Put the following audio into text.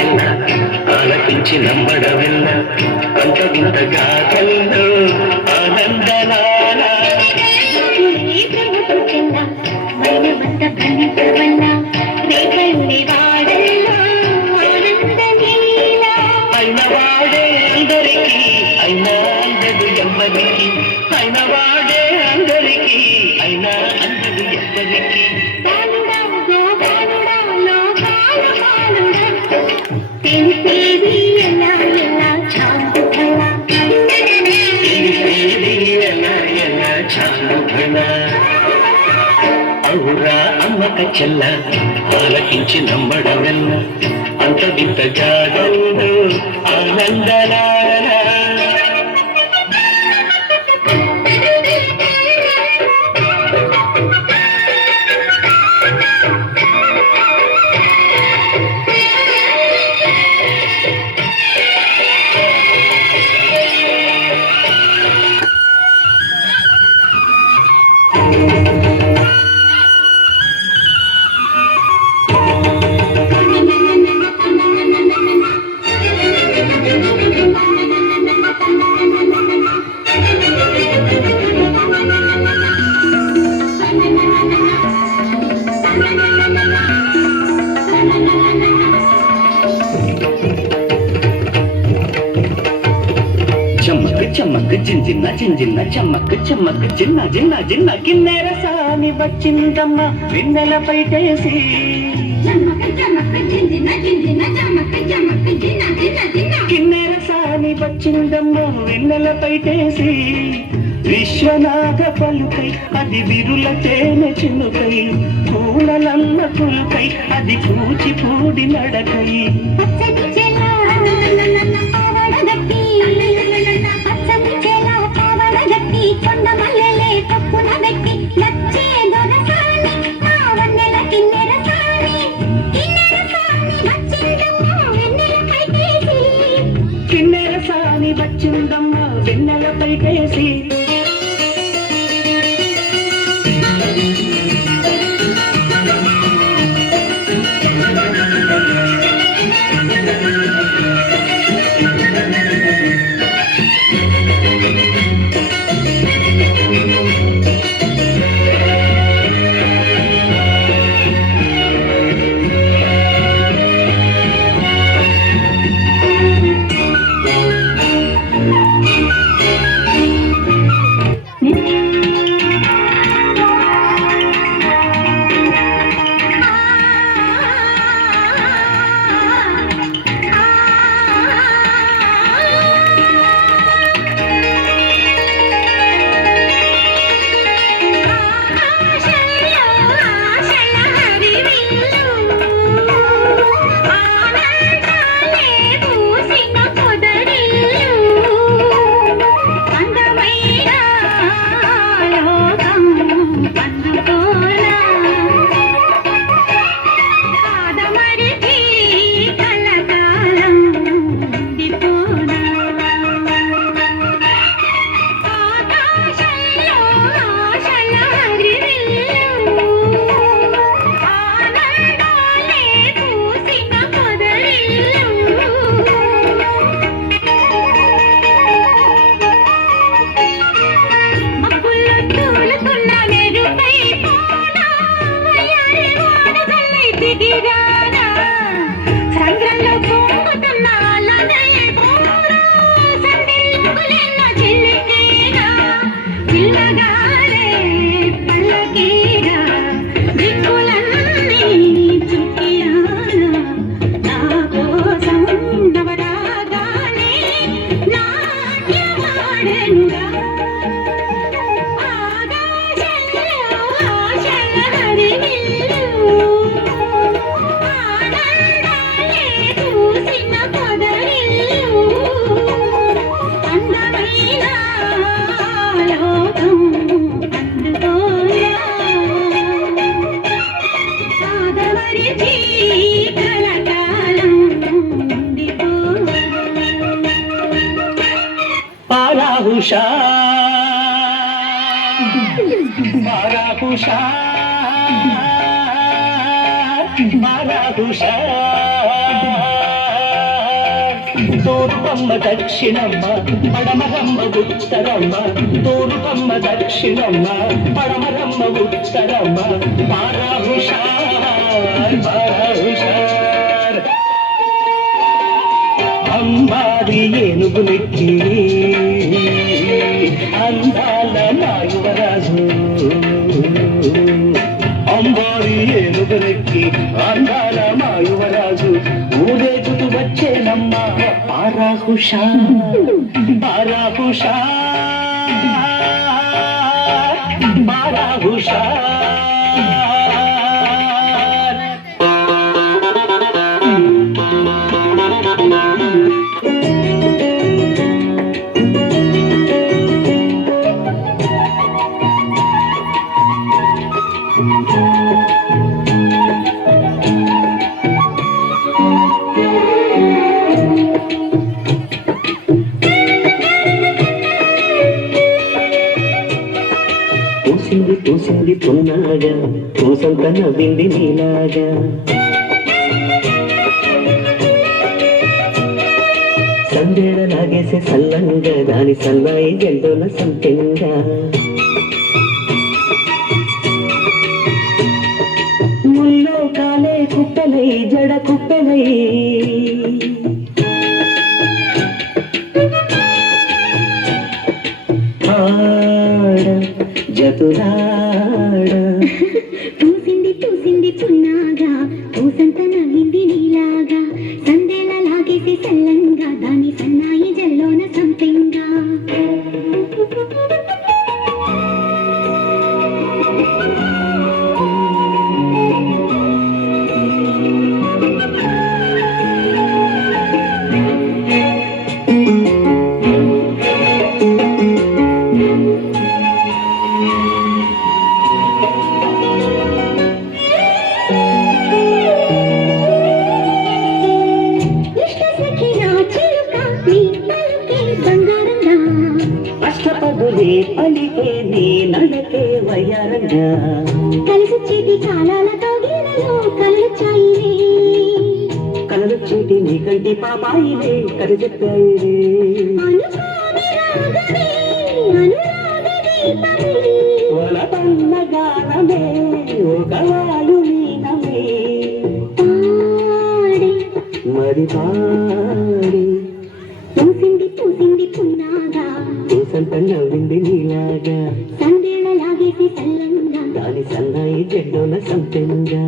చెల్ల ఆలకించి నమ్మడమెల్ల అంత వింతగా కల్లో ఆనందలాల అయినవాడే అందరికీ అయినా అందదు ఎవ్వరికి అయినవాడే అందరికీ అయినా అందదు ఎవ్వరికి అవురా అమ్మక చెల్ల ఆలకించి నమ్మడమెల్ల అంత వింత జాగంలో ఆనందలాల చమ్మక్ జింజిన్న జింజిన్న చమ్మక్ చమ్మక్ జిన్న జిన్న జిన్న కిన్నెర సాని వచ్చిందమ్మ వెన్నెల పైటేసి కిన్నెర సాని వచ్చిందమ్మ వెన్నెల పైటేసి విశ్వనాథ పలుకై అది విరుల తేనె చినుకై పూలలన్న పులుకై అది కూచిపూడి నడకై కిన్నెర సాని వచ్చిందమ్మ వెన్నెల పైటేసి తూర్పుమ్మ దక్షిణమ్మ పడమరమ్మ ఉత్తరమ్మ తూర్పుమ్మ దక్షిణమ్మ పడమరమ్మ ఉత్తరమ్మ బారా హుషార్ బారా హుషార్ అంబారి ఏనుగు నెక్కి అందాల నా యువరాజు అంబారి ఏనుగు నెక్కి అందాల మా యువరాజు ఊరేగుతూ వచ్చేనమ్మ బారా హుషార్ బారా హుషార్ బారా హుషార్ పూసింది పూసింది పున్నాగా పూసంత నవ్వింది నీలాగా సందేళ లాగేసే సల్లంగా దాని సన్నాయి జెండోల సంపెంగా ముల్లో కాలే కుప్పెలై జడ కుప్పెలై జతులాడ పూసింది పూసింది పున్నాగా పూసంత నవ్వింది నీలాగా సందేళ లాగేసి సల్లంగా దాని సన్నాయి జల్లోన సంపెంగా అష్టపదులే పలికే నీ నడకే వయ్యారంగా కలిసొచ్చేటి కాలాలతో గిళ్ళలో కలొచ్చాయిలే కలలొచ్చేటి నీ కంటి పాపాయిలే కథ చెప్పాయిలే ఒలపన్న గానమే ఒక వాడు నీనమే మరి పాడి పూసింది పూసింది పున్నాగా పూసంత నవ్వింది నీలాగా సందేళ లాగేసి సల్లంగా దాని సన్నాయి జెండోల సంపెంగా